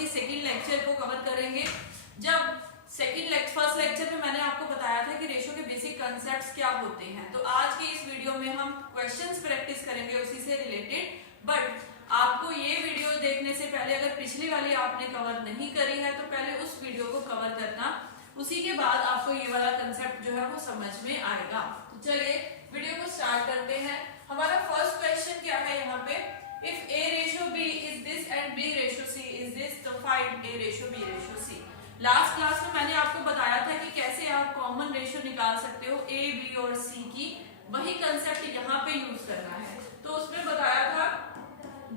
की second lecture को cover करेंगे। जब फर्स्ट लेक्चर में मैंने आपको बताया था कि रेशो के बेसिक कांसेप्ट्स क्या होते हैं, तो आज के इस वीडियो में हम क्वेश्चंस प्रैक्टिस करेंगे उसी से रिलेटेड। बट आपको ये वीडियो देखने से पहले अगर पिछली वाली आपने कवर नहीं करी है तो पहले उस वीडियो को कवर करना, उसी के बाद आपको ये वाला कंसेप्ट जो है वो समझ में आएगा। तो चलिए वीडियो को स्टार्ट करते हैं। हमारा फर्स्ट क्वेश्चन क्या है यहाँ पे, if a ratio b is this and b ratio c is this, तो find a ratio b ratio c। Last class में मैंने आपको बताया था कि कैसे आप कॉमन रेशो निकाल सकते हो a b और c की, वही कंसेप्ट यहाँ पे यूज करना है। तो उसमें बताया था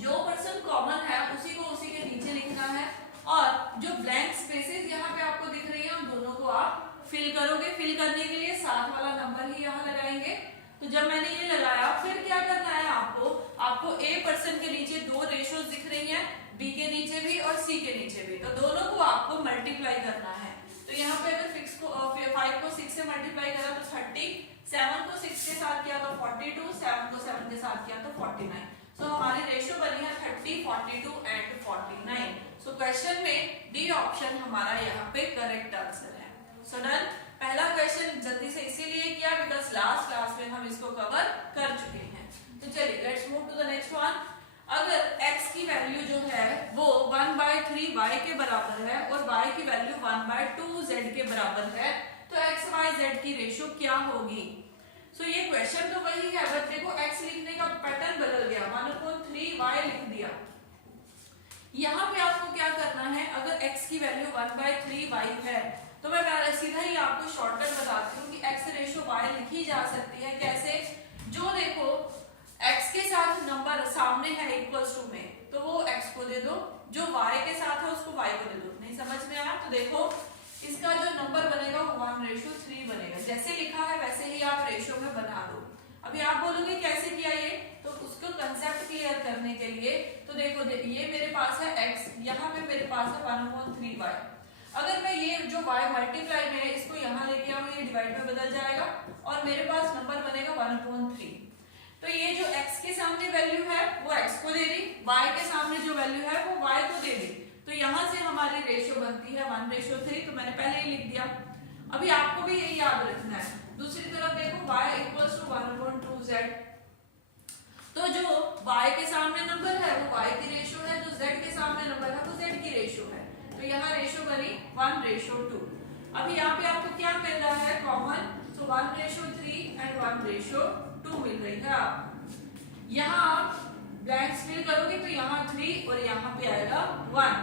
जो पर्सन कॉमन है उसी को उसी के नीचे लिखना है, और जो ब्लैंक स्पेसेस यहाँ पे आपको दिख रही है उन दोनों को आप फिल करोगे। फिल करने के लिए साथ वाला नंबर ही यहाँ लगाएंगे। तो जब मैंने ये लगाया फिर क्या करना है आपको ए पर्सन के नीचे दो रेशोज दिख रही हैं, बी के नीचे भी और सी के नीचे भी, तो दोनों को आपको मल्टीप्लाई करना है। तो यहाँ पे अगर 5 को 6 से मल्टीप्लाई करा तो 30, 7 को 6 के साथ किया तो 42, 7 को 7 के साथ किया तो 49। सो हमारी रेशो बनी है 30, 42 एंड 49। सो क्वेश्चन में डी ऑप्शन हमारा यहाँ पे करेक्ट आंसर है। So done. पहला क्वेश्चन जल्दी से इसीलिए किया बिकॉज लास्ट क्लास में हम इसको कवर कर चुके हैं। तो चलिए let's move to the next one. अगर x की वैल्यू जो है वो 1/3 y के बराबर है और y की वैल्यू 1/2 z के बराबर है, तो x y z की रेशो क्या होगी। सो ये क्वेश्चन तो वही है, बट देखो x लिखने का पैटर्न बदल गया, 1/3 y लिख दिया। यहाँ पे आपको क्या करना है, अगर x की वैल्यू 1/3 y है तो मैं सीधा ही आपको शॉर्टकट बताती हूँ कि x रेशो y लिखी जा सकती है। कैसे, जो देखो x के साथ नंबर सामने है इक्वल्स टू में, तो वो x को दे दो, जो y के साथ है उसको y को दे दो। नहीं समझ में आया तो देखो इसका जो नंबर बनेगा वो 1/3 बनेगा। जैसे लिखा है वैसे ही आप रेशो में बना दो। अभी आप बोलोगे कैसे किया ये, तो उसको कंसेप्ट क्लियर करने के लिए तो देखो ये मेरे पास है x, यहाँ पे मेरे पास है 1/3 y। अगर मैं ये जो y मल्टीप्लाई में है इसको यहाँ लेके आऊँ, ये डिवाइड में बदल जाएगा और मेरे पास नंबर बनेगा 1/3। तो ये जो x के सामने वैल्यू है वो x को दे दी, y के सामने जो वैल्यू है वो y को दे दी। तो यहाँ से हमारी रेशो बनती है 1/3, तो मैंने पहले ही लिख दिया। अभी आपको भी यही याद रखना है। दूसरी तरफ देखो y इक्वल्स टू 1/2z, तो जो y के सामने नंबर है वो y की रेशो है, जो z के सामने नंबर है वो z की रेशो है। तो यहाँ रेशो बनी 1/2। अभी यहाँ पे आपको क्या मिल रहा है कॉमन, तो 1/3 एंड 1/2 मिल रही है। आप यहाँ ब्लैंक्स फिल करोगे तो यहाँ 3 और यहाँ पे आएगा 1।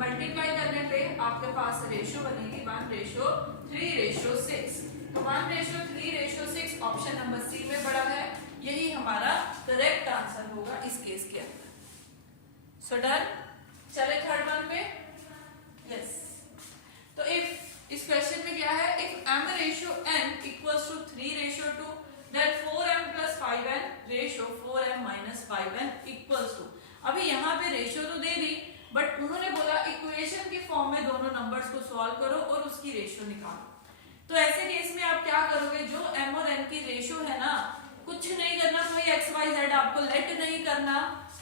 मल्टीप्लाई करने पे आपके पास रेशो बनेगी 1/3:6। तो 1/3:6 ऑप्शन नंबर सी में पड़ा है, यही हमारा करेक्ट आंसर होगा इस केस के अंदर। So done. चले थर्ड वन पे। यस, तो इफ इस क्वेश्चन में क्या है, if m ratio n equals to 3:2 then 4m plus 5n रेशो 4m minus 5n equals to. अभी यहाँ पे रेशो तो दे दी, बट उन्होंने बोला इक्वेशन की फॉर्म में दोनों नंबर्स को सॉल्व करो और उसकी रेशो निकालो। तो ऐसे केस में आप क्या करोगे, जो m और n की रेशो है ना, कुछ नहीं करना, कोई x y z आपको लेट नहीं करना,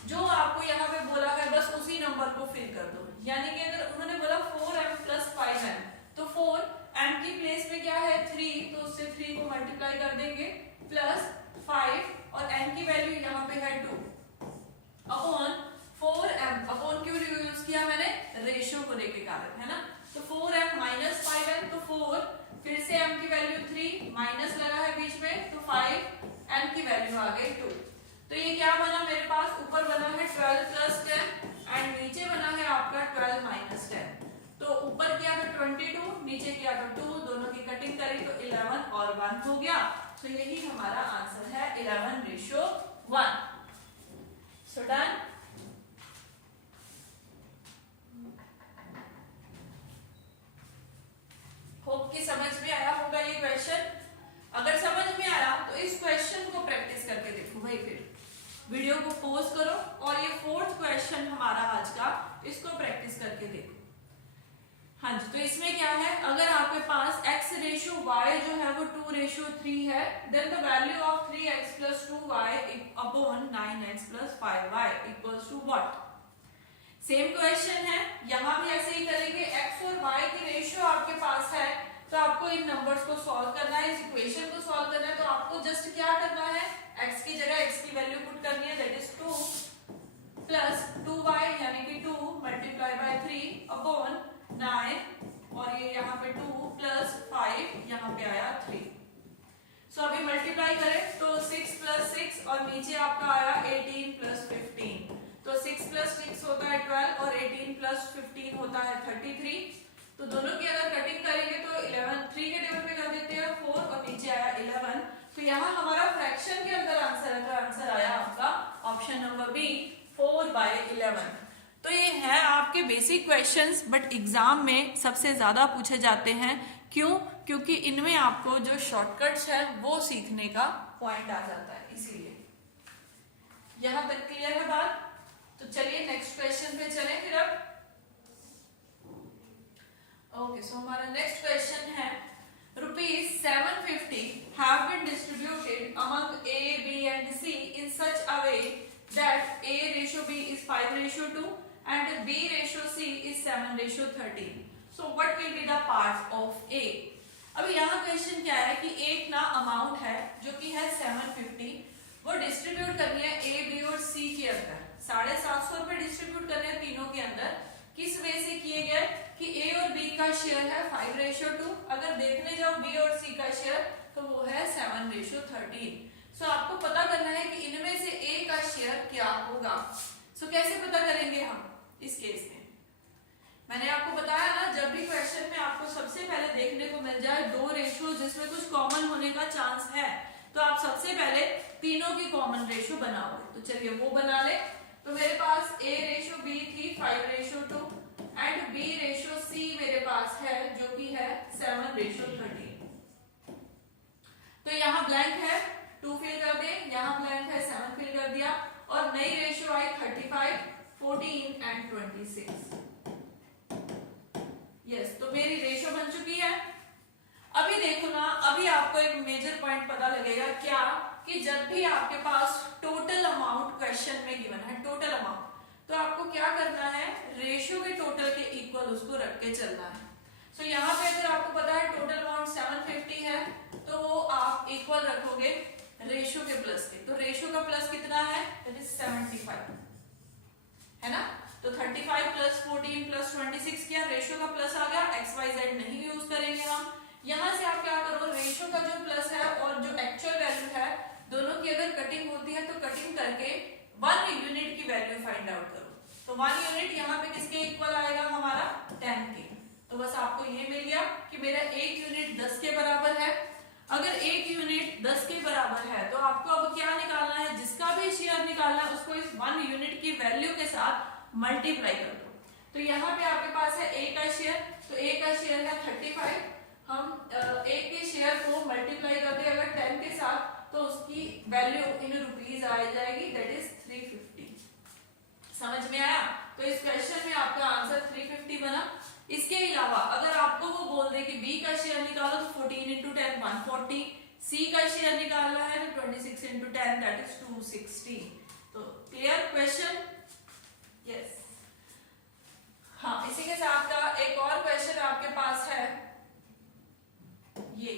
जो आपको यहाँ पे बोला है बस उसी नंबर को फिल कर दो। यानी कि अगर उन्होंने बोला 4m plus 5n, तो 4m की प्लेस में क्या है 3, तो उससे 3 को मल्टीप्लाई कर देंगे प्लस 5 और n की वैल्यू यहाँ पे है 2 अपॉन 4m। अपॉन क्यों यूज किया मैंने, रेशो को लेके कारण है ना। तो 4m minus 5n, तो 4 फिर से m की वैल्यू 3 माइनस लगा है बीच में, तो 5 n की वैल्यू आ गई 2। तो ये क्या बना मेरे पास, ऊपर बना है 12 plus 10 एंड नीचे बना है आपका 12 minus 10। तो ऊपर किया तो 22, नीचे किया तो 2, दोनों की कटिंग करी तो 11 और 1 हो गया। तो यही हमारा आंसर है 11:1। So done. होप कि समझ में आया होगा ये क्वेश्चन। अगर समझ में आया तो इस क्वेश्चन को प्रैक्टिस करके देखो भाई, फिर वीडियो को पॉज करो और ये फोर्थ क्वेश्चन हमारा आज का, इसको प्रैक्टिस करके देखो। हाँ जी, तो इसमें क्या है, अगर आपके पास x रेशो y जो है वो 2:3 है, then the value of 3x plus 2y upon 9x plus 5y equals to what. Same question है, यहाँ भी ऐसे ही करेंगे। x और y की रेशियो आपके पास है, तो आपको इन नंबर्स को सॉल्व करना है, इस इक्वेशन को सॉल्व करना है। तो आपको जस्ट क्या करना है, x की जगह x की वैल्यू पुट करनी है, दैट इज 2 प्लस 2y यानी कि 2 मल्टीप्लाई बाय 3 अपॉन 9, और ये यहाँ पे 2 प्लस 5 यहाँ पे आया 3। सो अभी मल्टीप्लाई करें तो 6 प्लस 6 और नीचे आपका आया 18 प्लस 15। तो 6 प्लस 6 होता है 12 और 18 प्लस 15 होता है 33। तो दोनों की अगर कटिंग करेंगे तो 11 3 के टेबल पे कर देते हैं 4 और नीचे आया 11। तो यहाँ हमारा फ्रैक्शन के अंदर आंसर है, तो आंसर आया आपका ऑप्शन नंबर बी 4/11। तो ये है आपके बेसिक क्वेश्चंस, बट एग्जाम में सबसे ज्यादा पूछे जाते हैं। क्यों? क्योंकि इनमें आपको जो शॉर्टकट्स है वो सीखने का पॉइंट आ जाता है, इसीलिए। यहां तक क्लियर है बात? तो चलिए नेक्स्ट क्वेश्चन पे चलें फिर अब। ओके, सो हमारा नेक्स्ट क्वेश्चन है ₹750 have been distributed among A, B and C in such a way that A ratio B is 5/2 and B ratio C is 7/13. So what will be the part of A? अभी यहाँ question क्या है कि एक ना amount है जो कि है 750, वो डिस्ट्रीब्यूट करनी है A, B और C के अंदर। 750 रुपए डिस्ट्रीब्यूट करने हैं तीनों के अंदर। किस वे से किए गए कि A और B का शेयर है 5/2, अगर देखने जाओ B और C का शेयर तो वो है 7/13। सो आपको पता करना है कि इनमें से A का शेयर क्या होगा। सो कैसे पता करेंगे हम इस केस में? मैंने आपको बताया ना, जब भी क्वेश्चन में आपको सबसे पहले देखने को मिल जाए दो रेशियो जिसमें कुछ कॉमन होने का चांस है, तो आप सबसे पहले तीनों की कॉमन रेशियो बनाओगे। तो चलिए वो बना ले। तो मेरे पास A रेशियो B थी 5/2 एंड B रेशियो C मेरे पास है जो कि है 7/13। तो यहाँ ब्लैंक है 2 फिल कर दे, यहाँ ब्लैंक है 7 फिल कर दिया, और नई रेशियो आई 35, 14 एंड 26। यस, तो मेरी रेशियो बन चुकी है। अभी देखो ना, अभी आपको एक मेजर पॉइंट पता लगेगा क्या, कि जब भी आपके पास टोटल अमाउंट क्वेश्चन में गिवन है, टोटल अमाउंट, तो आपको क्या करना है, रेशियो के टोटल के इक्वल उसको रख के चलना है। सो यहाँ पे अगर आपको पता है टोटल अमाउंट 750 है, तो वो आप इक्वल रखोगे रेशियो के प्लस के। तो रेशियो का प्लस कितना है, दैट इज 75, है ना। तो 35 प्लस 14 प्लस 26 क्या रेशियो का प्लस आ गया। XYZ नहीं यूज करेंगे हम। यहां से आप क्या करो, रेशियो का जो प्लस है और जो एक्चुअल वैल्यू है, दोनों की अगर कटिंग होती है तो कटिंग करके 1 यूनिट की वैल्यू फाइंड आउट करो। तो 1 यूनिट यहाँ पे किसके इक्वल आएगा, हमारा 10 के। तो बस आपको ये मिल गया कि मेरा 1 यूनिट 10 के बराबर है। अगर 1 यूनिट 10 के बराबर है तो आपको अब क्या निकालना है, जिसका भी शेयर निकालना है उसको इस 1 यूनिट की वैल्यू के साथ मल्टीप्लाई कर दो। तो यहाँ पे आपके पास है A का शेयर, तो A का शेयर है 35, हम A के शेयर को मल्टीप्लाई करते हैं अगर 10 के साथ, तो उसकी वैल्यू इन रुपीज आ जाएगी, दैट इज 350। समझ में आया? तो इस क्वेश्चन में आपका आंसर 350 बना। इसके अलावा अगर आपको वो बोल दे कि B का शेयर निकालो तो 14 × 10 140, C का शेयर निकालना है तो 26 × 10 दैट इज 260। तो क्लियर क्वेश्चन? यस। हाँ, इसी के साथ का एक और क्वेश्चन आपके पास है ये,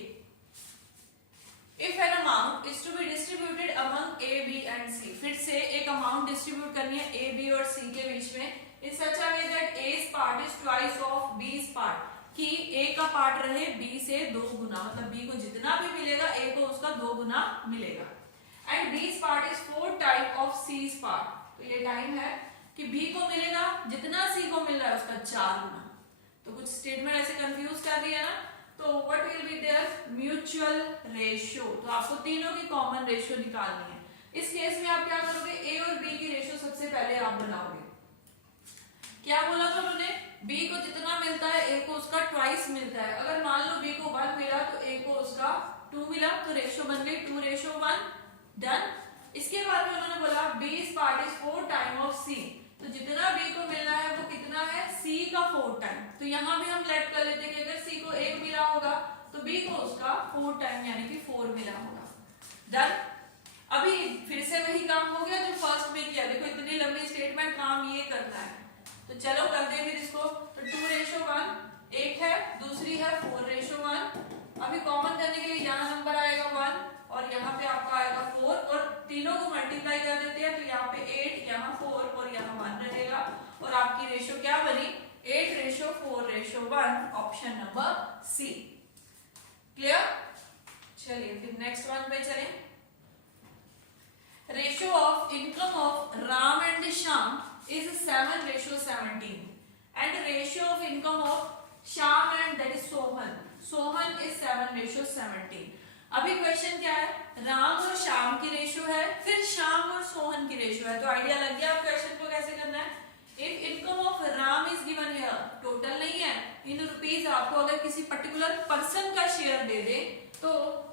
if an amount is to be distributed among A, B and C। फिर से एक अमाउंट डिस्ट्रीब्यूट करनी है A, B और C के बीच में, in such a way that A's part is twice of B's part, कि A का पार्ट रहे B से 2 गुना, मतलब B को जितना भी मिलेगा A को उसका 2 गुना मिलेगा, and B's part is 4 time of C's part. तो ये टाइम है कि B को मिलेगा जितना C को मिल रहा है उसका 4 गुना। तो कुछ स्टेटमेंट ऐसे कंफ्यूज कर रही है ना, तो what will be their, mutual ratio. तो आपको तीनों की कॉमन रेशियो निकालनी है। इस केस में आप क्या करोगे, A और B की रेशियो सबसे पहले आप बनाओगे। क्या बोला था उन्होंने, B को जितना मिलता है A को उसका ट्वाइस मिलता है। अगर मान लो B को 1 मिला तो A को उसका 2 मिला, तो रेशियो बन गई 2:1, डन। इसके बाद में उन्होंने बोला B's part is 4 time of C, तो जितना B को मिलना है वो कितना है, C का 4 टाइम। तो यहाँ भी हम लेट कर लेते हैं कि अगर C को 1 मिला होगा तो B को उसका 4 टाइम यानी कि 4 मिला होगा, डन। अभी फिर से वही काम हो गया जो फर्स्ट में किया। देखो इतनी लंबी स्टेटमेंट, काम ये करना है, तो चलो करते हैं फिर इसको। तो 2:1 एक है, दूसरी है 4:1। अभी कॉमन करने के लिए यहाँ नंबर आएगा 1 और यहाँ पे आपका आएगा 4 और तीनों को मल्टीप्लाई कर देते हैं। तो यहाँ पे 8, यहाँ 4 और यहाँ 1 रहेगा और आपकी रेशो क्या बनी? 8:4:1, ऑप्शन नंबर सी। क्लियर? चलिए फिर नेक्स्ट वन पे चलें। Ratio of income of Ram and Shyam is 7:17 and ratio of income of Shyam and that is Sohan is 7:17। अभी क्वेश्चन क्या है? राम और श्याम की रेशो है, फिर श्याम और सोहन की रेशो है। तो आइडिया लग गया आप क्वेश्चन को कैसे करना है। If income of Ram is given here, total नहीं है, इन रुपीज आपको अगर किसी पर्टिकुलर पर्सन का शेयर दे दे तो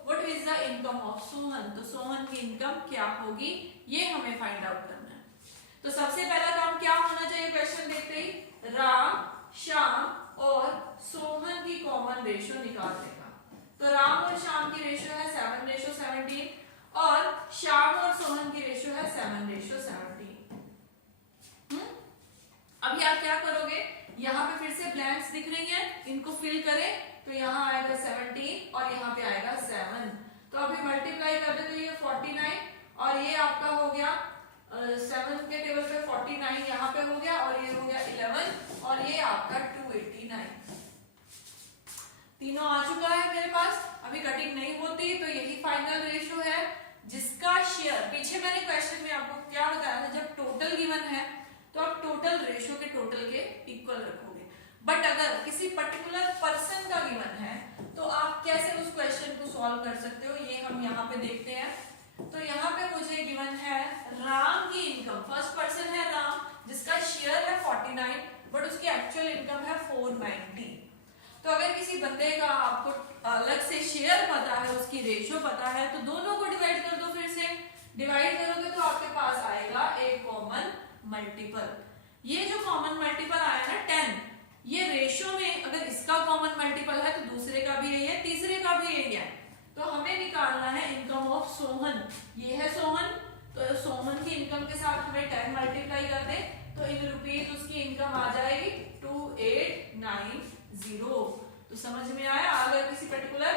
what is the income of Sohan, तो सोहन की इनकम क्या होगी ये हमें फाइंड आउट करना है। तो सबसे पहला काम क्या होना चाहिए क्वेश्चन देखते ही? राम, श्याम और सोहन की कॉमन रेशो निकाल देगा। तो राम और श्याम की रेशो है 7:17 और श्याम और सोहन की रेशो है 7:17। अभी आप क्या करोगे? यहाँ पे फिर से ब्लैंक्स दिख रही हैं, इनको फिल करें। तो यहाँ आएगा 17 और यहाँ पे आएगा 7। तो अभी मल्टीप्लाई कर दे तो ये 49 और ये आपका हो गया 7 के टेबल पे 49 यहाँ पे हो गया और ये हो गया 11 और ये आपका 289। तीनों आ चुका है मेरे पास। अभी कटिंग नहीं होती तो यही फाइनल रेशो है जिसका शेयर, पीछे मैंने क्वेश्चन में आपको क्या बताया था, जब टोटल गिवन है तो आप टोटल रेशो के टोटल के इक्वल रखोगे। बट अगर किसी पर्टिकुलर पर्सन का गिवन है तो आप कैसे उस क्वेश्चन को सॉल्व कर सकते हो ये हम यहाँ पे देखते हैं। तो यहाँ पे मुझे गिवन है राम की इनकम, फर्स्ट पर्सन है राम जिसका शेयर है 49 बट उसकी एक्चुअल इनकम है 490। तो अगर किसी बंदे का आपको अलग से शेयर पता है, उसकी रेशो पता है, तो दोनों को डिवाइड कर दो। फिर से डिवाइड करोगे तो आपके पास आएगा एक कॉमन मल्टीपल। ये जो कॉमन मल्टीपल आया ना 10, ये रेशो में अगर इसका कॉमन मल्टीपल है तो दूसरे का भी यही है, तीसरे का भी यही है। तो हमें निकालना है इनकम ऑफ सोहन। ये है सोहन, तो सोहन की इनकम के साथ हमें 10 मल्टीप्लाई कर दे तो इन रुपीज उसकी इनकम आ जाएगी 2890। तो समझ में आया? अगर किसी पर्टिकुलर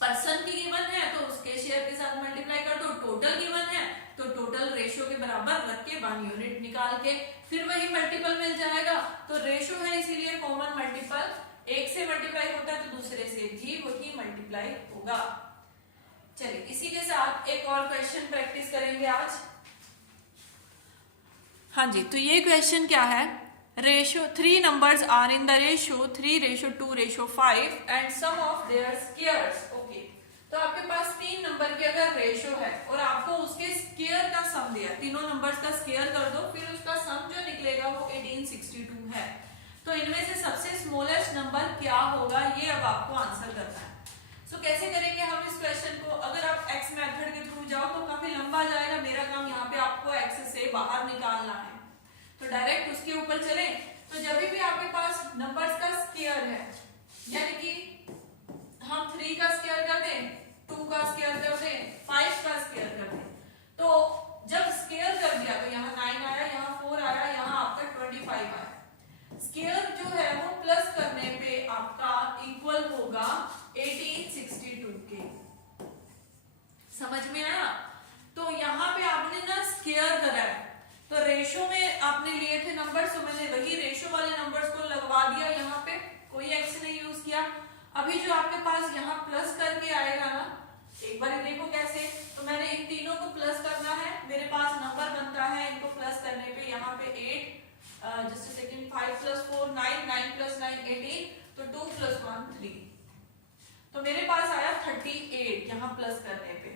पर्सन की गिवन है तो उसके शेयर के साथ मल्टीप्लाई कर दो, टोटल गिवन है तो टोटल रेशो के बराबर रख के 1 यूनिट निकाल के फिर वही मल्टीपल मिल जाएगा। तो रेशो है इसीलिए कॉमन मल्टीपल, एक से मल्टीप्लाई होता है तो दूसरे से भी वही मल्टीप्लाई होगा। चलिए इसी के साथ एक और क्वेश्चन प्रैक्टिस करेंगे आज। हाँ जी, तो ये क्वेश्चन क्या है? Ratio 3 numbers are in the ratio 3:2:5 and sum of their squares। Okay, तो आपके पास 3 नंबर की अगर रेशो है और आपको उसके स्क्वायर का सम दिया, तीनों नंबर्स का स्क्वायर कर दो, फिर उसका सम जो निकलेगा वो 1862 है। तो इनमें से सबसे स्मॉलेस्ट नंबर क्या होगा ये अब आपको आंसर करना है। सो कैसे करेंगे हम इस क्वेश्चन को? अगर आप एक्स मेथड के थ्रू जाओ तो काफी लंबा जाएगा। मेरा काम यहाँ पे आपको एक्स से बाहर निकालना है, तो डायरेक्ट उसके ऊपर चले। तो जब भी आपके पास नंबर्स का स्क्वायर है, यानी कि हम 3 का स्क्वायर कर दें, 2 का स्क्वायर कर दें, 5 का स्क्वायर कर दें, तो जब स्क्वायर कर दिया तो यहाँ 9 आया, यहाँ 4 आया, यहाँ आपका 25 आया। स्क्वायर जो है वो प्लस करने पे आपका इक्वल होगा 1862 के। समझ में आया? तो यहाँ पे आपने ना स्क्वायर करा है, तो रेशो में आपने लिए थे नंबर्स, तो मैंने वही रेशो वाले नंबर्स को लगवा दिया यहाँ पे, कोई एक्स नहीं यूज किया। अभी जो आपके पास यहाँ प्लस करके आएगा ना, एक बार देखो कैसे। तो मैंने इन तीनों को प्लस करना है, मेरे पास नंबर बनता है, इनको प्लस करने पे यहाँ पे 8 जस्ट सेकंड 5 + 4 9 9 + 9 18, तो 2 + 1 3, तो मेरे पास आया 38 यहाँ प्लस करने पे।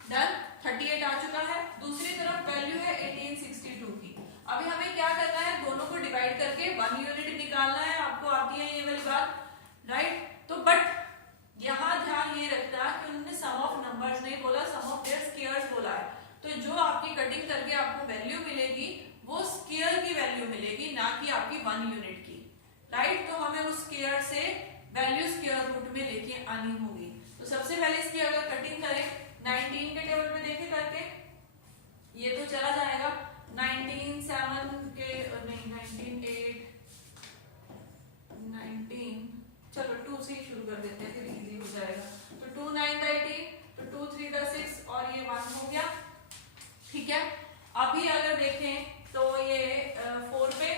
डन, 38 आ चुका है। दूसरी तरफ वैल्यू है 1862 की। अभी हमें क्या करना है? दोनों को डिवाइड करके 1 यूनिट निकालना है। आपको आती है ये वाली बात, राइट? तो बट यहाँ ध्यान ये रखना कि उन्होंने सम ऑफ नंबर्स नहीं बोला, सम ऑफ देयर स्क्वायर्स बोला है। तो जो आपकी कटिंग करके आपको वैल्यू मिलेगी वो स्क्वायर की वैल्यू मिलेगी, ना कि आपकी 1 यूनिट की, राइट? तो हमें उस स्क्वायर से वैल्यू स्क्वायर रूट में लेके आनी होगी। तो सबसे पहले इसकी अगर कटिंग करें 19 के टेबल पे देखे करके, ये तो चला जाएगा। 19 7 के नहीं 19 8 19 चलो 2 से ही शुरू कर देते हैं फिर इजी हो जाएगा। तो 2 9 का 18, तो 2 3 का 6 और ये 1 हो गया। ठीक है, अभी अगर देखें तो ये 4 पे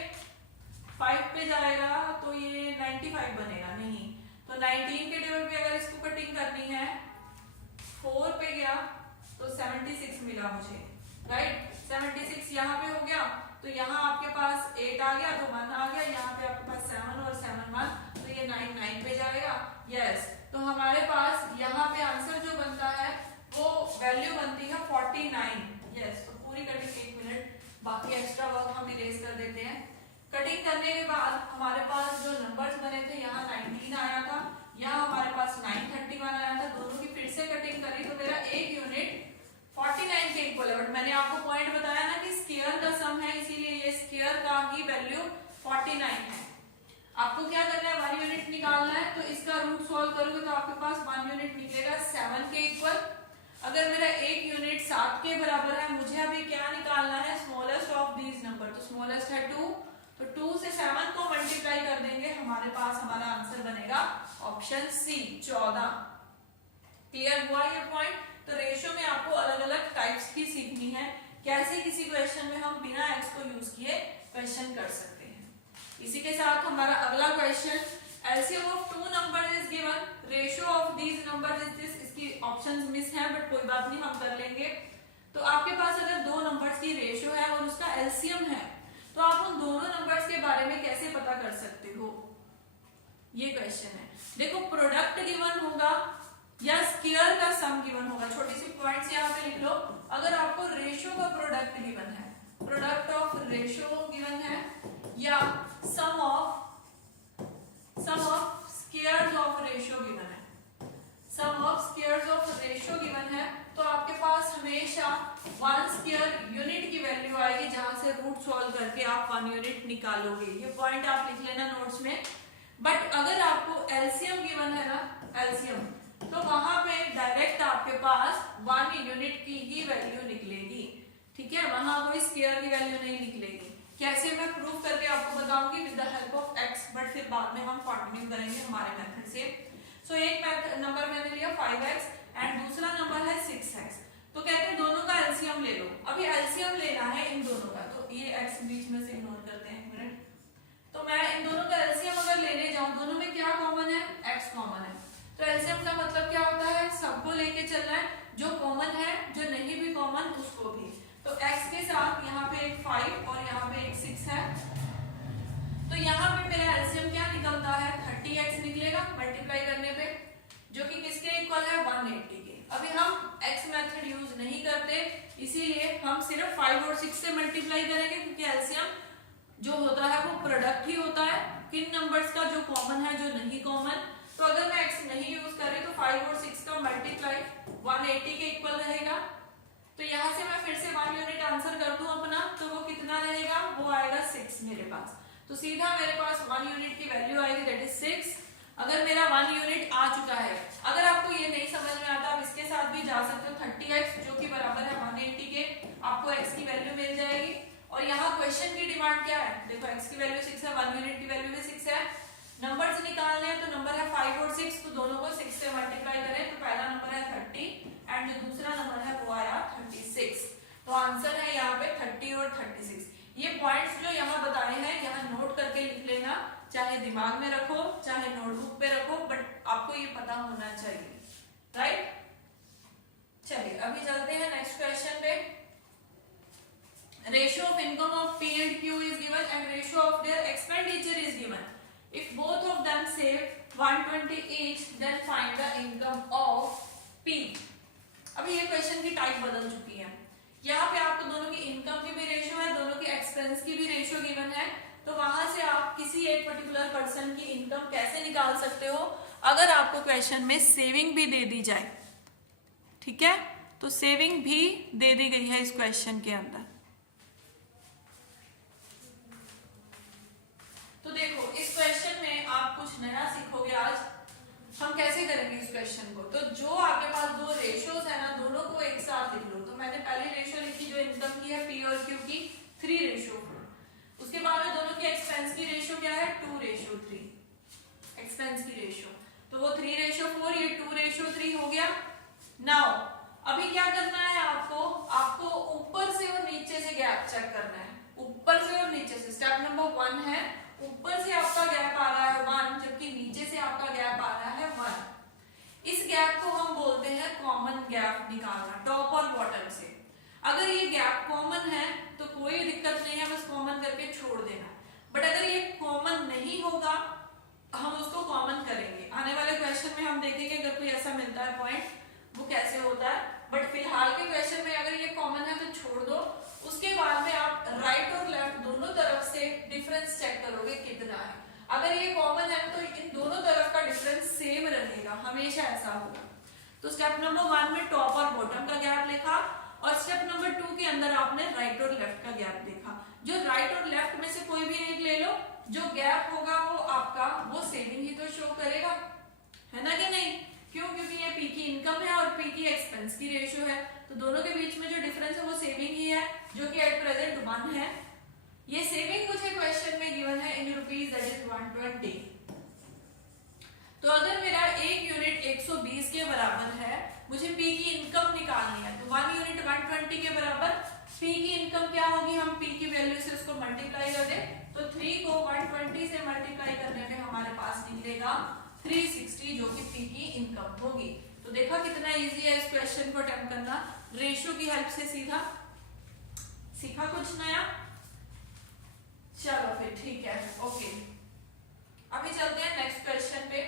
5 पे जाएगा तो ये 95 बनेगा नहीं, तो 19 के टेबल पे अगर इसको कटिंग करनी है 4 पे गया तो 76 मिला मुझे, राइट। 76 यहाँ पे हो गया, तो यहाँ आपके पास 8 आ गया तो 1 आ गया, यहाँ पे आपके पास 7 और 7 1, तो ये 9 9 पे जाएगा। यस, तो हमारे पास यहाँ पे आंसर जो बनता है वो वैल्यू बनती है 49। यस, तो पूरी कटिंग 1 मिनट, बाकी एक्स्ट्रा वर्क हम इरेज कर देते हैं। कटिंग करने के बाद हमारे पास जो नंबर्स बने थे, यहाँ 19 आया था, यहाँ हमारे पास 931 आया था, दोनों की फिर से कटिंग करी तो मेरा एक यूनिट 49 के इक्वल है। बट मैंने आपको पॉइंट बताया ना कि स्क्वायर का सम है, इसीलिए ये स्क्वायर का ही वैल्यू 49 है। आपको क्या करना है, 1 यूनिट निकालना है, तो इसका रूट सॉल्व करोगे तो आपके पास 1 यूनिट निकलेगा 7 के इक्वल। अगर मेरा एक यूनिट 7 के बराबर है, मुझे अभी क्या निकालना है, स्मॉलेस्ट ऑफ दीज नंबर, तो स्मॉलेस्ट है 2, तो 2 से 7 को मल्टीप्लाई कर देंगे, हमारे पास हमारा आंसर बनेगा ऑप्शन सी 14। क्लियर हुआ ये पॉइंट। तो रेशियो में आपको अलग अलग टाइप्स की सीखनी है, कैसे किसी क्वेश्चन में हम बिना एक्स को यूज किए क्वेश्चन कर सकते हैं। इसी के साथ हमारा अगला question, LCM of two numbers is given, ratio of these numbers is this. इसकी ऑप्शंस मिस हैं बट कोई बात नहीं, हम कर लेंगे। तो आपके पास अगर दो नंबर्स की रेशियो है और उसका एलसीएम है, तो आप उन दोनों नंबर्स के बारे में कैसे पता कर सकते हो, ये क्वेश्चन है। देखो, प्रोडक्ट गिवन होगा या स्क्वायर का सम गिवन होगा। छोटी सी पॉइंट्स यहाँ पे लिख लो। अगर आपको रेशियो का प्रोडक्ट गिवन है, प्रोडक्ट ऑफ रेशियो गिवन है, या sum of squares of ratio given है, sum of squares of ratio given है, तो आपके पास हमेशा 1 स्क्वायर यूनिट की वैल्यू आएगी, जहां से रूट सॉल्व करके आप 1 यूनिट निकालोगे। ये पॉइंट आप लिख लेना नोट्स में। बट अगर आपको एलसीएम गिवन है ना, एलसीएम, तो वहां पे डायरेक्ट आपके पास 1 यूनिट की ही वैल्यू निकलेगी। ठीक है, वहां कोई स्क्वायर की वैल्यू नहीं निकलेगी। कैसे मैं प्रूव करके आपको बताऊंगी with the help of x, but फिर बाद में हम कंटिन्यू करेंगे हमारे मेथड से। सो एक नंबर मैंने लिया 5x एंड दूसरा नंबर है 6x, तो कहते हैं दोनों का एलसीएम ले लो। अभी एलसीएम लेना है इन दोनों का, तो ये x बीच में से इग्नोर करते हैं, एक मिनट। तो मैं इन दोनों का एलसीएम अगर लेने जाऊं, दोनों में क्या कॉमन है, x कॉमन है। तो एलसीएम का मतलब क्या होता है, सबको लेके चलना है, जो कॉमन है, जो नहीं भी कॉमन उसको भी। तो x के साथ यहाँ पे एक 5 और यहाँ पे एक 6 है, तो यहाँ पे मेरा एलसीएम क्या निकलता है, 30x निकलेगा मल्टीप्लाई करने पे, जो कि किसके इक्वल है, 180 के। अभी हम x मेथड यूज नहीं करते, इसीलिए हम सिर्फ 5 और 6 से मल्टीप्लाई करेंगे, क्योंकि एलसीएम जो होता है वो प्रोडक्ट ही होता है किन नंबर्स का, जो कॉमन है, जो नहीं कॉमन। तो अगर मैं x नहीं यूज कर रही तो 5 और 6 का मल्टीप्लाई 180 के इक्वल रहेगा। तो यहाँ से मैं फिर से 1 यूनिट आंसर कर दूं अपना, तो वो कितना रहेगा, वो आएगा 6 मेरे पास। तो सीधा मेरे पास 1 यूनिट की वैल्यू आएगी, दैट इज 6। अगर मेरा 1 यूनिट आ चुका है, अगर आपको ये नहीं समझ में आता, आप इसके साथ भी जा सकते हो, 30x जो कि बराबर है 180 के, आपको x की वैल्यू मिल जाएगी। और यहाँ क्वेश्चन की डिमांड क्या है, देखो x की वैल्यू 6 है, 1 यूनिट की वैल्यू भी 6 है, नंबर्स निकालने हैं, तो नंबर है 5 और 6, तो दोनों को 6 से मल्टीप्लाई करें, तो पहला नंबर है 30 एंड जो दूसरा नंबर है वो आया 36। तो आंसर है यहाँ पे 30 और 36। ये पॉइंट्स जो यहाँ बताए हैं, यहाँ नोट करके लिख लेना, चाहे दिमाग में रखो चाहे नोटबुक पे रखो, बट आपको ये पता होना चाहिए, राइट। चलिए अभी चलते हैं नेक्स्ट क्वेश्चन पे। Ratio of income of P and Q is given and ratio of their expenditure is given. If both of them save 120 each, then find the income of P. अभी ये question की type बदल चुकी है। यहाँ पे आपको दोनों की इनकम की भी रेशियो है, दोनों की एक्सपेंस की भी रेशियो गिवन है, तो वहां से आप किसी एक पर्टिकुलर पर्सन की इनकम कैसे निकाल सकते हो, अगर आपको क्वेश्चन में सेविंग भी दे दी जाए। ठीक है, तो सेविंग भी दे दी गई है इस क्वेश्चन के अंदर। तो देखो इस क्वेश्चन में आप कुछ नया सीखोगे आज। हम कैसे करेंगे इस क्वेश्चन को, तो जो आपके पास दो रेशियोज है ना, दोनों को एक साथ लिख लो। तो मैंने पहली रेशियो लिखी जो इनकम की है P और Q की, 3:4। उसके बाद में दोनों की एक्सपेंस की रेशियो क्या है 2:3 एक्सपेंस की रेशियो, तो वो 3:4 ये 2:3 हो गया। नाउ अभी क्या करना है आपको ऊपर से और नीचे से गैप चेक करना है, ऊपर से और नीचे से। स्टेप नंबर 1 है ऊपर से आपका गैप आ रहा है 1 जबकि नीचे से आपका गैप आ रहा है 1। इस गैप को हम बोलते हैं कॉमन गैप निकालना टॉप और बॉटम से। अगर ये गैप कॉमन है तो कोई दिक्कत नहीं है, बस कॉमन करके छोड़ देना। बट अगर ये कॉमन नहीं होगा हम उसको कॉमन करेंगे। आने वाले क्वेश्चन में हम देखेंगे अगर कोई ऐसा मिलता है पॉइंट वो कैसे होता है। बट फिलहाल के क्वेश्चन में अगर ये कॉमन है तो छोड़ दो। उसके बाद में आप राइट और लेफ्ट दोनों तरफ से डिफरेंस चेक करोगे कितना है। अगर ये कॉमन है तो इन दोनों तरफ का डिफरेंस सेम रहेगा, हमेशा ऐसा होगा। तो स्टेप नंबर 1 में टॉप और बॉटम का गैप लिखा और स्टेप नंबर 2 के अंदर आपने राइट और लेफ्ट का गैप देखा। जो राइट और लेफ्ट में से कोई भी एक ले लो, जो गैप होगा वो आपका वो सेविंग ही तो शो करेगा, है ना कि नहीं? क्यों? क्योंकि ये पी की इनकम है और पी की एक्सपेंस की रेशियो है, तो दोनों के बीच में जो डिफरेंस है वो सेविंग ही है जो कि एट प्रेजेंट 1 है। ये सेविंग मुझे क्वेश्चन में गिवन है इन रुपीस दैट इज 120। तो अगर मेरा एक यूनिट 120 के बराबर है, मुझे पी की इनकम निकालनी है, तो 1 यूनिट 120 के बराबर पी की इनकम क्या होगी? हम पी की वैल्यू से उसको मल्टीप्लाई कर दे तो 3 को 120 से मल्टीप्लाई करने में हमारे पास निकलेगा 360 जो कि पी की इनकम होगी। तो देखा कितना इजी है इस क्वेश्चन को अटेम्प्ट करना रेशियो की हेल्प से। सीधा सीखा कुछ नया? चलो फिर ठीक है, ओके। अभी चलते हैं नेक्स्ट क्वेश्चन पे।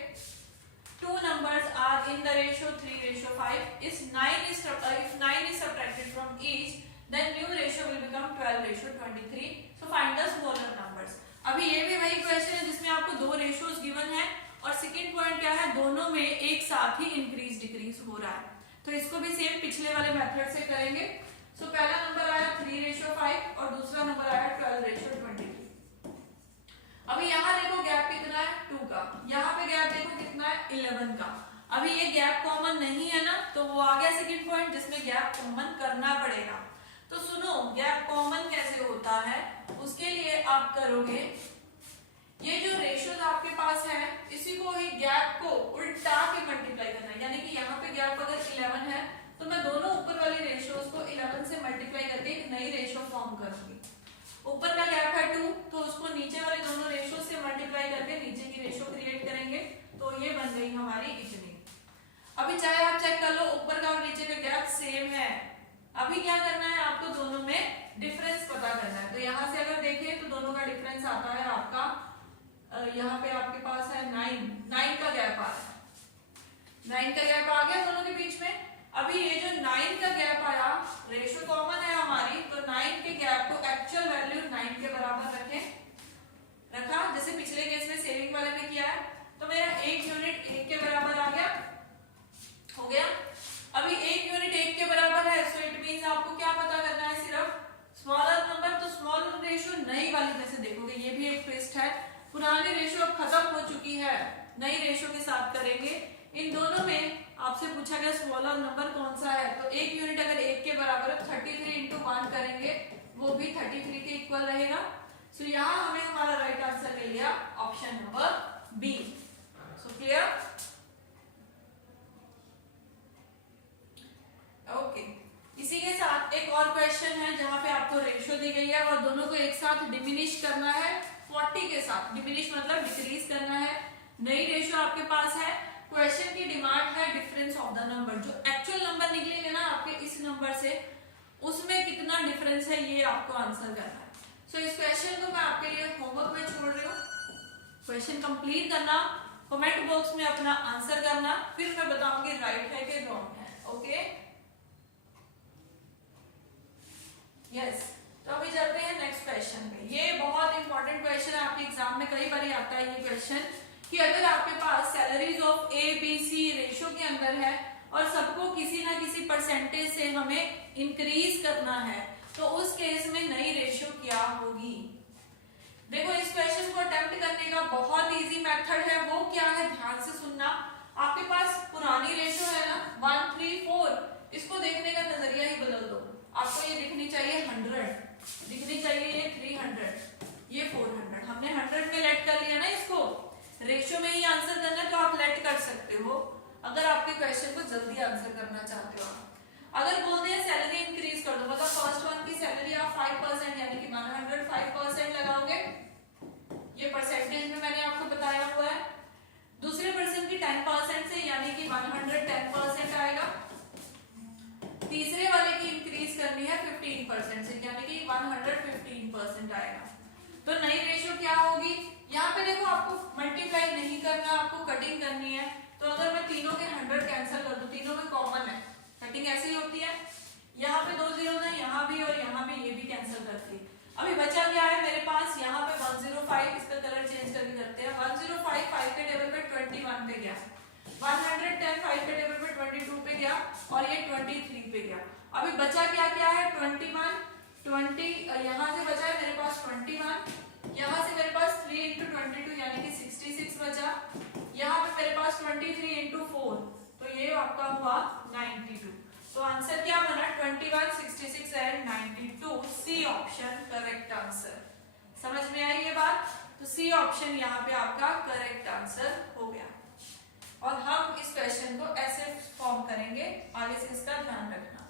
Two numbers are in the ratio 3:5. If 9 is subtracted from each, then new ratio will become 12:23. So find the smaller numbers. अभी ये भी वही क्वेश्चन है जिसमें आपको दो रेशियोज गिवन है और सेकंड पॉइंट क्या है, दोनों में एक साथ ही इंक्रीज डिक्रीज हो रहा है। तो इसको भी सेम पिछले वाले मेथड से करेंगे। सो पहला नंबर आया 3:5 और दूसरा नंबर आया 12:23। अभी यहाँ देखो गैप कितना है 2 का, यहाँ पे गैप देखो कितना है 11 का। अभी ये गैप कॉमन नहीं है ना, तो वो आ गया सेकंड पॉइंट जिसमें गैप कॉमन करना पड़ेगा। तो सुनो गैप कॉमन कैसे होता है, उसके लिए आप करोगे ये जो रेशियोज आपके पास है इसी को ही गैप को उल्टा के मल्टीप्लाई करना है। यानी कि यहाँ पे गैप अगर 11 है तो मैं दोनों ऊपर वाली रेशियोज को 11 से मल्टीप्लाई करके एक नई रेशियो फॉर्म करूंगी। ऊपर का गैप है 2 तो उसको नीचे वाले दोनों रेशियो से मल्टीप्लाई करके नीचे की रेशियो क्रिएट करेंगे, तो ये बन गई हमारी इतनी। अभी चाहे आप चेक कर लो ऊपर का और नीचे का गैप सेम है। अभी क्या करना है आपको दोनों में डिफरेंस पता करना है। तो यहाँ से अगर देखें तो दोनों का डिफरेंस आता है आपका, यहाँ पे आपके पास है 9 का गैप आ रहा है, 9 का गैप आ गया दोनों के बीच में। अभी ये जो 9 का गैप आया रेशियो कॉमन है हमारी, तो 9 के गैप को एक्चुअल वैल्यू 9 के बराबर रखा जैसे पिछले केस में सेविंग वाले में किया है। तो मेरा एक यूनिट 1 के बराबर आ गया, हो गया। अभी एक यूनिट 1 के बराबर है, सो इट मींस आपको क्या पता करना है, सिर्फ स्मॉलर नंबर। तो स्मॉलर रेशियो नई वाली में से देखोगे, ये भी एक ट्विस्ट है। पुरानी रेशियो अब खत्म हो चुकी है, नई रेशियो के साथ करेंगे। इन दोनों में आपसे पूछा गया स्मॉलर नंबर कौन सा है, तो एक यूनिट अगर 1 के बराबर है 33 इंटू 1 करेंगे वो भी 33 के इक्वल रहेगा। सो यहाँ हमें हमारा राइट आंसर मिल गया option number B. So clear? Okay, इसी के साथ एक और क्वेश्चन है जहां पे आपको रेशियो दी गई है और दोनों को एक साथ डिमिनिश करना है 40 के साथ। डिमिनिश मतलब डिक्रीज करना है। नई रेशियो आपके पास है, क्वेश्चन की डिमांड है डिफरेंस ऑफ द नंबर। जो एक्चुअल नंबर निकलेंगे ना आपके इस नंबर से, उसमें कितना डिफरेंस है ये आपको आंसर करना है। सो इस क्वेश्चन को मैं आपके लिए होमवर्क में छोड़ रही हूँ। क्वेश्चन कंप्लीट करना, कमेंट बॉक्स में अपना आंसर करना, फिर मैं बताऊंगी राइट है कि रॉन्ग है। Okay, yes. तो अभी चलते हैं नेक्स्ट क्वेश्चन पे। ये बहुत इंपॉर्टेंट क्वेश्चन है, आपके एग्जाम में कई बार आता है ये क्वेश्चन कि अगर आपके पास salaries of A B C ratio के अंदर है और सबको किसी ना किसी परसेंटेज से हमें इंक्रीज करना है, तो उस केस में नई रेशियो क्या होगी। देखो इस क्वेश्चन को अटेम्प्ट करने का बहुत इजी मेथड है, वो क्या है ध्यान से सुनना। आपके पास पुरानी रेशियो है ना 1 3 4, इसको देखने का नजरिया ही बदल दो। आपको ये दिखनी चाहिए 100, दिखनी चाहिए अगर आपके क्वेश्चन को जल्दी आंसर करना चाहते हो। अगर बोलते हैं सैलरी इंक्रीज कर दो, मतलब फर्स्ट वन की सैलरी आप 5% यानी कि 105% लगाओगे, ये परसेंटेज में मैंने आपको बताया हुआ है। दूसरे पर्सन की 10% से यानी कि 110% आएगा। तीसरे वाले की इंक्रीज करनी है 15% से यानी कि 115% आएगा। तो नई रेशियो क्या होगी, यहाँ पे देखो आपको मल्टीप्लाई नहीं करना, आपको कटिंग करनी है। तो अगर मैं तीनों के 100 कैंसिल कर दूं, तीनों में कॉमन है, कटिंग ऐसे ही होती है। यहाँ पे 2 जीरो है, यहाँ भी और यहाँ भी, ये भी कैंसिल करती है। अभी बचा क्या है मेरे पास, यहाँ पे 105, इसका कलर चेंज करके करते हैं। 105 5 के टेबल पे 21 पे गया, 110 5 के टेबल पे 22 पे गया और ये 23 पे गया। अभी बचा क्या क्या है, 21 20, यहाँ से बचा है मेरे पास 21, यहाँ से मेरे पास 3 इंटू 22 यानी कि 66 बचा, यहाँ पे मेरे पास 23 इंटू 4, तो ये आपका हुआ 92। तो आंसर क्या बना, 21, 66 and 92। C option correct answer. समझ में आई ये बात? तो सी ऑप्शन यहाँ पे आपका करेक्ट आंसर हो गया। और हम इस क्वेश्चन को ऐसे फॉर्म करेंगे, आगे से इसका ध्यान रखना।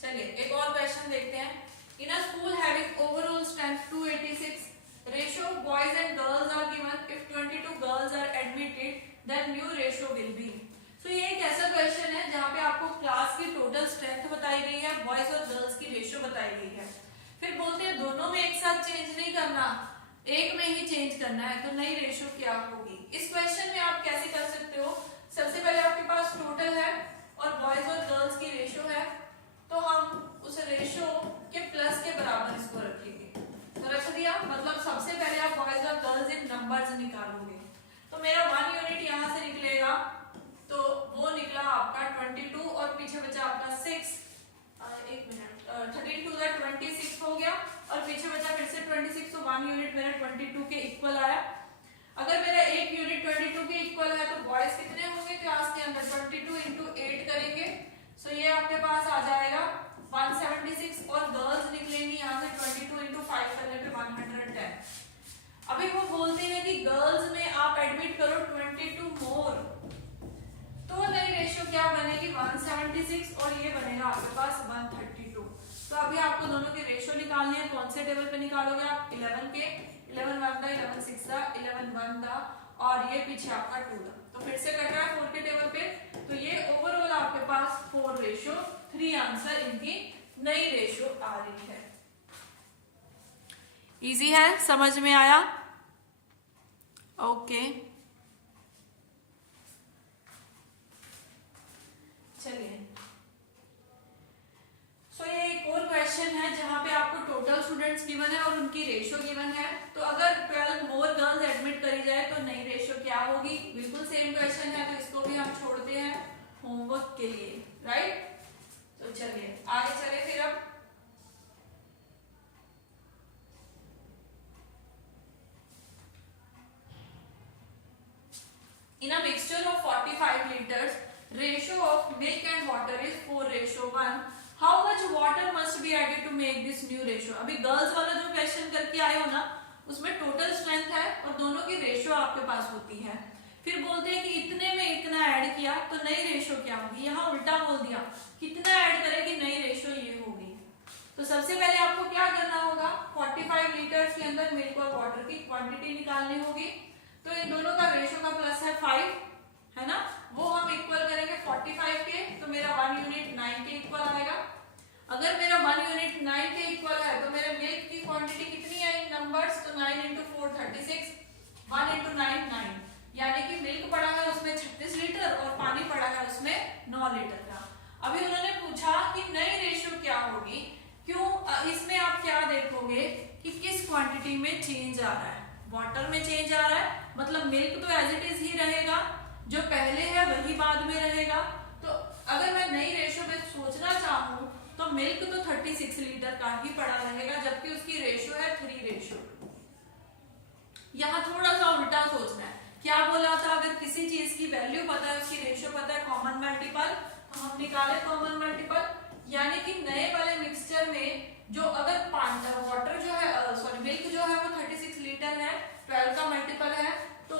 चलिए एक और क्वेश्चन देखते हैं। In a school having overall strength 286, ratio of boys and girls are given. If 22 girls are admitted, then new ratio will be. So ये एक ऐसा क्वेश्चन है जहाँ पे आपको क्लास की टोटल स्ट्रेंथ बताई गई है, बॉयज और गर्ल्स की रेशियो बताई गई है। फिर बोलते हैं दोनों में एक साथ चेंज नहीं करना, एक में ही चेंज करना है। तो नई रेशियो क्या होगी? इस क्वेश्चन में आप कैसे कर सकते हो, सबसे पहले आपके पास टोटल है और बॉयज और गर्ल्स की रेशियो है, तो हम उस रेशियो के प्लस के बराबर इसको रखेंगे। तो रख दिया, मतलब सबसे पहले आप बॉयज और गर्ल्स इन नंबर्स निकालोगे। तो मेरा 1 यूनिट यहाँ से निकलेगा, तो वो निकला आपका 22 और पीछे बचा आपका 6, 13 2 26 हो गया और पीछे बचा फिर से 26, तो 1 यूनिट मेरा 22 के इक्वल आया। अगर मेरा 1 यूनिट 22 के इक्वल है तो बॉयज कितने होंगे क्लास के अंदर, 22 इंटू 8 करेंगे, सो ये आपके पास आ जाएगा 176 और गर्ल्स निकलेंगी यहाँ से 22 इंटू 5 करने पे 110। अभी वो बोलते हैं कि गर्ल्स में आप एडमिट करो 22 मोर, तो नई रेशियो क्या बनेगी 176 और ये बनेगा आपके पास 132। तो अभी आपको दोनों के रेशियो निकालने हैं। कौन से टेबल पे निकालोगे आप, 11 के, 11 1 दा, 11 6 दा, 11 1 दा और ये पीछे आपका 2 दा। तो फिर से कट रहा है 4 के टेबल पे, तो ये ओवरऑल आपके पास 4 रेशियो 3 आंसर इनकी नई रेशियो आ रही है। इजी है, समझ में आया? ओके चलिए, सो ये एक और क्वेश्चन है जहां पे आपको टोटल स्टूडेंट्स गिवन है और उनकी रेशियो गिवन है। तो अगर 12 मोर गर्ल्स एडमिट करी जाए तो नई रेशियो क्या होगी? बिल्कुल सेम क्वेश्चन है, तो इसको भी हम छोड़ते हैं होमवर्क के लिए, राइट? तो चलिए आगे चले फिर। अब in a mixture of 45 liters, ratio of milk and water is 4:1. How much water must be added to make this new ratio? अभी गर्ल्स वाला जो क्वेश्चन करके आए हो ना, उसमें टोटल स्ट्रेंथ है और दोनों की रेशियो आपके पास होती है। फिर बोलते हैं कि इतने में इतना ऐड किया तो नई रेशियो क्या होगी। यहाँ उल्टा बोल दिया, कितना ऐड करेगी नई रेशियो ये होगी। तो सबसे पहले आपको क्या करना होगा, 45 लीटर्स के अंदर मिल्क और वाटर की क्वांटिटी निकालनी होगी। तो इन दोनों का रेशियो का प्लस है 5, है ना, वो हम इक्वल करेंगे 45 के, तो मेरा 1 यूनिट 9 के इक्वल आएगा। अगर मेरा 1 यूनिट 9 के इक्वल है तो मेरे मिल्क की क्वांटिटी कितनी है इन नंबर्स, तो 9 इंटू 4 36, 1 इंटू 9 9, यानी कि मिल्क पड़ा है उसमें 36 लीटर और पानी पड़ा है उसमें 9 लीटर का। अभी उन्होंने पूछा कि नई रेशियो क्या होगी, क्यों? इसमें आप क्या देखोगे कि किस क्वांटिटी में चेंज आ रहा है। वाटर में चेंज आ रहा है, मतलब मिल्क तो एज इट इज ही रहेगा, जो पहले है वही बाद में रहेगा। तो अगर मैं नई रेशियो पे सोचना चाहूँ तो मिल्क तो 36 लीटर का ही पड़ा रहेगा, जबकि उसकी रेशियो है 3:2। यहाँ थोड़ा सा उल्टा सोचना है। क्या बोला था, अगर किसी चीज की वैल्यू पता है, उसकी रेशियो पता है, कॉमन मल्टीपल, तो हम निकाले कॉमन मल्टीपल, यानी कि नए वाले मिक्सचर में जो अगर वाटर जो है, सॉरी मिल्क जो है वो 36 लीटर है, 12 का मल्टीपल है, तो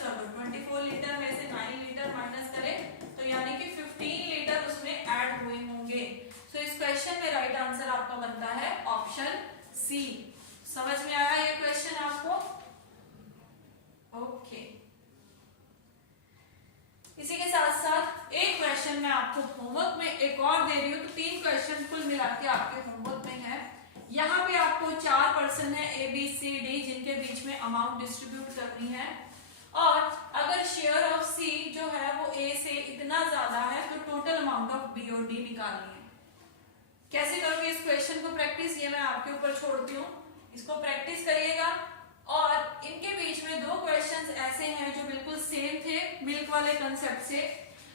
माइनस कर दो, 24 लीटर में से 9 लीटर माइनस करें तो यानी कि 15 लीटर उसमें ऐड हुए होंगे। तो इस क्वेश्चन में राइट आंसर आपका बनता है ऑप्शन सी। समझ में आया ये क्वेश्चन आपको? ओके। इसी के साथ साथ एक क्वेश्चन मैं आपको होमवर्क में एक और दे रही हूँ, तो 3 क्वेश्चन कुल मिला के आपके होमवर्क में है। यहाँ पे आपको 4 पर्सन है ए बी सी डी जिनके बीच में अमाउंट डिस्ट्रीब्यूट करनी है, और अगर शेयर ऑफ सी जो है वो ए से इतना ज्यादा है तो टोटल अमाउंट ऑफ बी और डी निकालनी है। कैसे करोगे इस क्वेश्चन को प्रैक्टिस, ये मैं आपके ऊपर छोड़ती हूँ, इसको प्रैक्टिस करिएगा। और इनके बीच में 2 क्वेश्चंस ऐसे हैं जो बिल्कुल सेम थे मिल्क वाले कंसेप्ट से।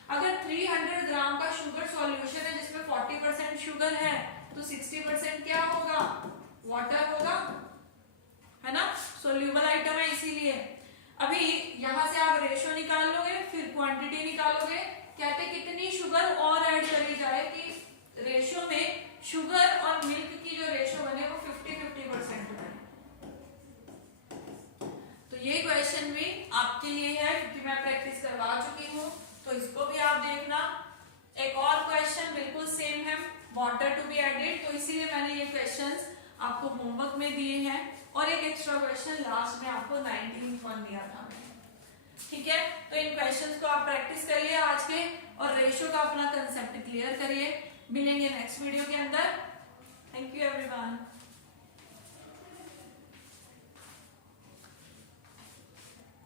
अगर 300 ग्राम का शुगर सॉल्यूशन है जिसमें 40% शुगर है तो 60% क्या होगा? वाटर होगा, है ना, सोल्यूबल आइटम है इसीलिए। अभी यहां से आप रेशो निकाल लोगे, फिर क्वांटिटी निकालोगे, कहते कितनी शुगर और ऐड करी जाए कि रेशो में शुगर और मिल्क की जो रेशो बने वो 50-50% बने। तो ये क्वेश्चन भी आपके लिए है क्योंकि मैं प्रैक्टिस करवा चुकी हूँ, तो इसको भी आप देखना। एक और क्वेश्चन बिल्कुल सेम है, वाटर टू बी एडेड, तो इसीलिए मैंने ये क्वेश्चंस आपको होमवर्क में दिए हैं, और एक एक्स्ट्रा क्वेश्चन लास्ट में आपको 19th वन दिया था मैंने। ठीक है, तो इन क्वेश्चंस को आप प्रैक्टिस करिए आज के, और रेशो का अपना कंसेप्ट क्लियर करिए। मिलेंगे नेक्स्ट वीडियो के अंदर। Thank you everyone.